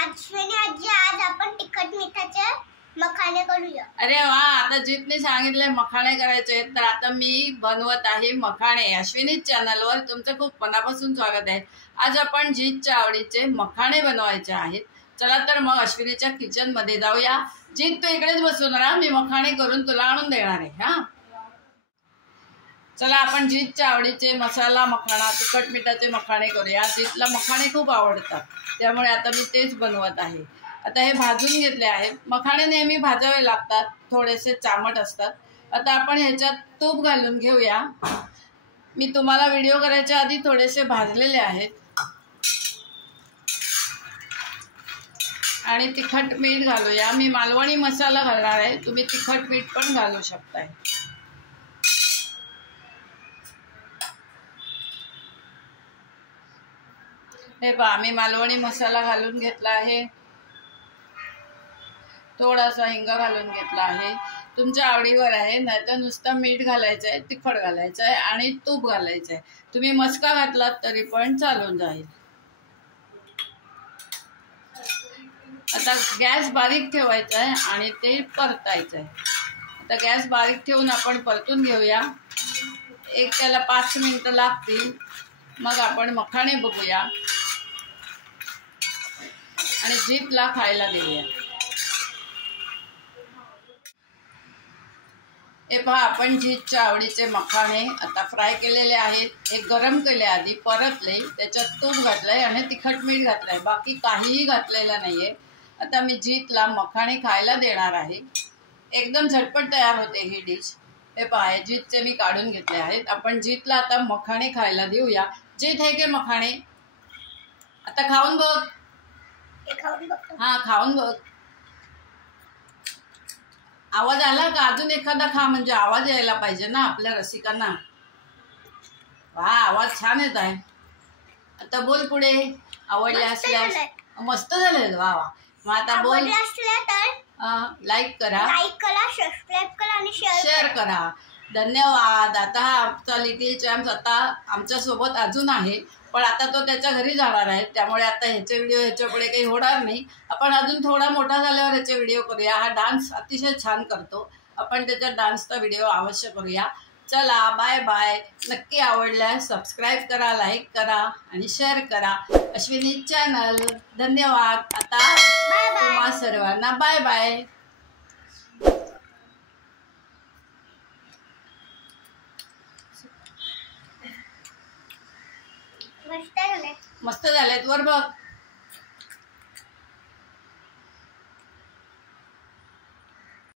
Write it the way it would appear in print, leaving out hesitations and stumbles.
अश्विनी आजी आज आपण तिखट मिठाचे मखाणे करूया। अरे वा, आता जितने सांगितले मखाणे करायचे तर आता मी बनवत आहे मखाणे। अश्विनी चॅनलवर तुमचं खूप मनापासून स्वागत आहे। आज आपण जीतच्या आवडीचे मखाणे बनवायचे आहेत। चला तर मग अश्विनीच्या किचन मध्ये जाऊया। जीत तू इकडेच बसून राहा, मी मखाणे करून तुला आणून देणार आहे। हा चला आपण जीतच्या आवडीचे मसाला मखाणा तिखट मिठाचे मखाणे करूया। जीतला मखाणे खूप आवडतात, त्यामुळे आता मी तेच बनवत आहे। आता हे भाजून घेतले आहेत। मखाणे नेहमी भाजावे लागतात, थोडेसे चामट असतात। आता आपण ह्याच्यात तूप घालून घेऊया। मी तुम्हाला व्हिडिओ करायच्या आधी थोडेसे भाजलेले आहेत। आणि तिखट मीठ घालूया। मी मालवणी मसाला घालणार आहे, तुम्ही तिखट मीठ पण घालू शकताय। हे पहा, मी मालवणी मसाला घालून घेतला आहे। थोडासा हिंग घालून घेतला आहे। तुमच्या आवडीवर आहे, नाहीतर नुसतं मीठ घालायचं आहे, तिखट घालायचं आहे आणि तूप घालायचं आहे। तुम्ही मस्का घातलात तरी पण चालून जाईल। आता गॅस बारीक ठेवायचा आहे आणि ते परतायचं आहे। आता गॅस बारीक ठेवून आपण परतून घेऊया। त्याला 5 मिनिटं लागतील, मग आपण मखाणे बघूया आणि जीतला खायला देऊया। हे पहा, आपण जीतच्या आवडीचे मखाणे आता फ्राय केलेले आहेत। हे गरम केले आधी, परतले, त्याच्यात तूप घातलंय आणि तिखट मीठ घातलंय, बाकी काहीही घातलेलं नाहीये। आता मी जीतला मखाणे खायला देणार आहे। एकदम झटपट तयार होते ही डिश। हे पहा, जीतचे मी काढून घेतले आहेत। आपण जीतला आता मखाणे खायला देऊया। जीत हे घे मखाणे, आता खाऊन बघ। हा, खाऊन बघ। आवाज आला का? अजून एखादा खा, म्हणजे आवाज यायला पाहिजे ना आपल्या रसिकांना। वा, आवाज छान येत आहे। आता बोल पुढे। आवडले असल्यास मस्त झाले। वा वा, मग आता बोल। लाईक करा, सबस्क्राईब करा आणि शेअर करा। धन्यवाद। आता हा आमचा लिटिल चॅम्प्स आता आमच्या सोबत अजून आहे, पण आता तो त्याच्या घरी जाणार आहे, त्यामुळे आता ह्याचे व्हिडिओ ह्याच्या पुढे काही होणार नाही। आपण अजून थोडा मोठा झाल्यावर ह्याचे व्हिडिओ करूया। हा डान्स अतिशय छान करतो, आपण त्याच्या डान्सचा व्हिडिओ अवश्य करूया। चला, बाय बाय। नक्की आवडल्यास सबस्क्राईब करा, लाईक करा आणि शेअर करा अश्विनी चॅनल। धन्यवाद। आता तुम्हा सर्वांना बाय बाय। मस्त झालेत, वर बघ।